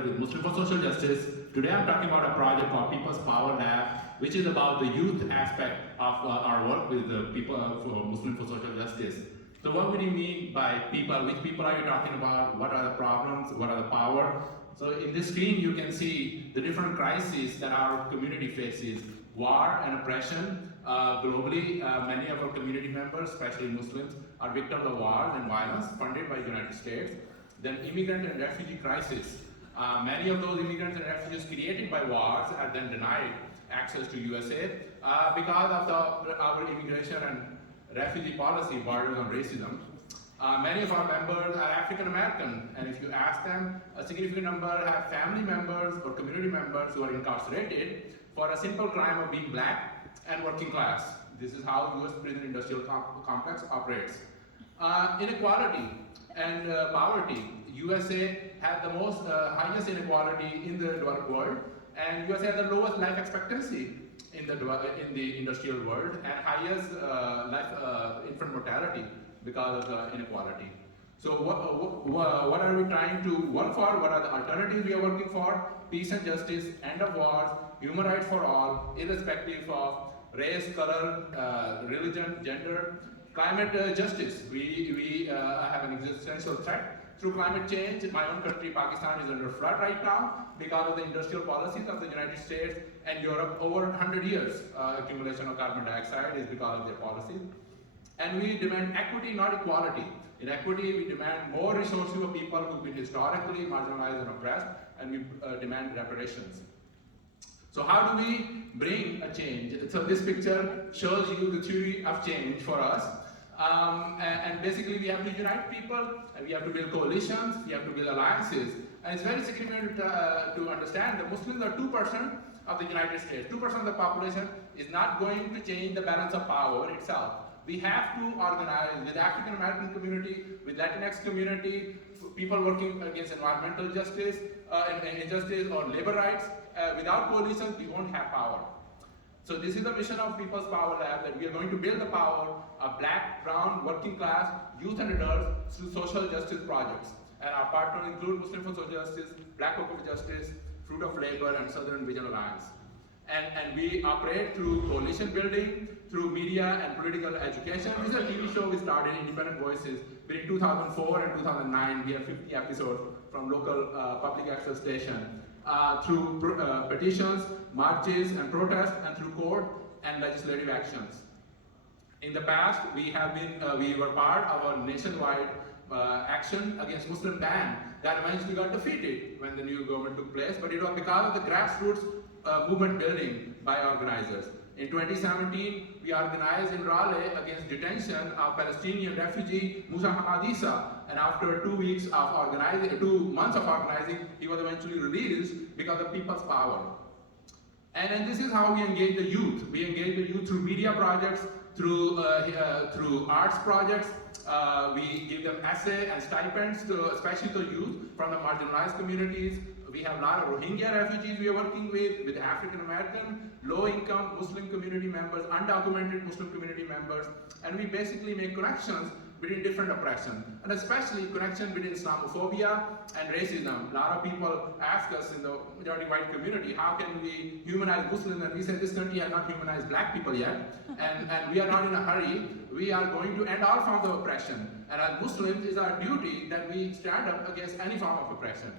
here with Muslim for Social Justice. Today I'm talking about a project called People's Power Lab, which is about the youth aspect of our work with the people for Muslim for Social Justice. So what do you mean by people? Which people are you talking about? What are the problems? What are the power? So in this screen you can see the different crises that our community faces. War and oppression. Globally, many of our community members, especially Muslims, are victims of wars and violence funded by the United States. Then immigrant and refugee crisis. Many of those immigrants and refugees created by wars are then denied access to USA because of our immigration and refugee policy borders on racism. Many of our members are African American, and if you ask them, a significant number have family members or community members who are incarcerated for a simple crime of being black and working class. This is how US prison industrial complex operates. Inequality and poverty. USA has the most highest inequality in the developed world, and USA has the lowest life expectancy in the industrial world, and highest infant mortality because of inequality. So what are we trying to work for? What are the alternatives we are working for? Peace and justice, end of wars, human rights for all, irrespective of race, color, religion, gender. Climate justice. We have an existential threat through climate change. My own country, Pakistan, is under flood right now because of the industrial policies of the United States and Europe over 100 years. Accumulation of carbon dioxide is because of their policies. And we demand equity, not equality. In equity, we demand more resources for people who've been historically marginalized and oppressed, and we demand reparations. So how do we bring a change? So this picture shows you the theory of change for us. And basically we have to unite people, and we have to build coalitions, we have to build alliances. And it's very significant to understand that Muslims are 2% of the United States. 2% of the population is not going to change the balance of power itself. We have to organize with African American community, with Latinx community, people working against environmental justice, injustice or labor rights. Without coalitions, we won't have power. So this is the mission of People's Power Lab, that we are going to build the power of black, brown, working class, youth and adults through social justice projects. And our partners include Muslim for Social Justice, Black Worker for Justice, Fruit of Labor, and Southern Vision Alliance. And we operate through coalition building, through media and political education. This is a TV show we started, Independent Voices. Between 2004 and 2009, we have 50 episodes from local public access station. Through petitions, marches and protests, and through court and legislative actions. In the past, we were part of a nationwide action against Muslim ban that eventually got defeated when the new government took place, but it was because of the grassroots movement building by organizers. In 2017, we organized in Raleigh against detention of Palestinian refugee Musa Hamadisa, and after 2 months of organizing, he was eventually released because of people's power. And this is how we engage the youth. We engage the youth through media projects, through arts projects. We give them essay and stipends, especially to youth from the marginalized communities. We have a lot of Rohingya refugees we are working with African American, low-income Muslim community members, undocumented Muslim community members, and we basically make connections between different oppression, and especially connection between Islamophobia and racism. A lot of people ask us in the majority white community, how can we humanize Muslims? And we say this country has not humanized black people yet, and we are not in a hurry. We are going to end all forms of oppression, and as Muslims, it's our duty that we stand up against any form of oppression.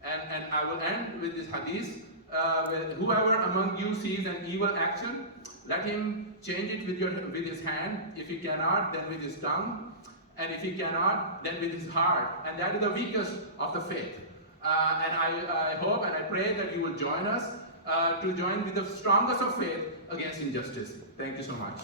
And I will end with this hadith, whoever among you sees an evil action, let him change it with his hand. If he cannot, then with his tongue. And if he cannot, then with his heart. And that is the weakest of the faith. And I hope and I pray that you will join us to join with the strongest of faith against injustice. Thank you so much.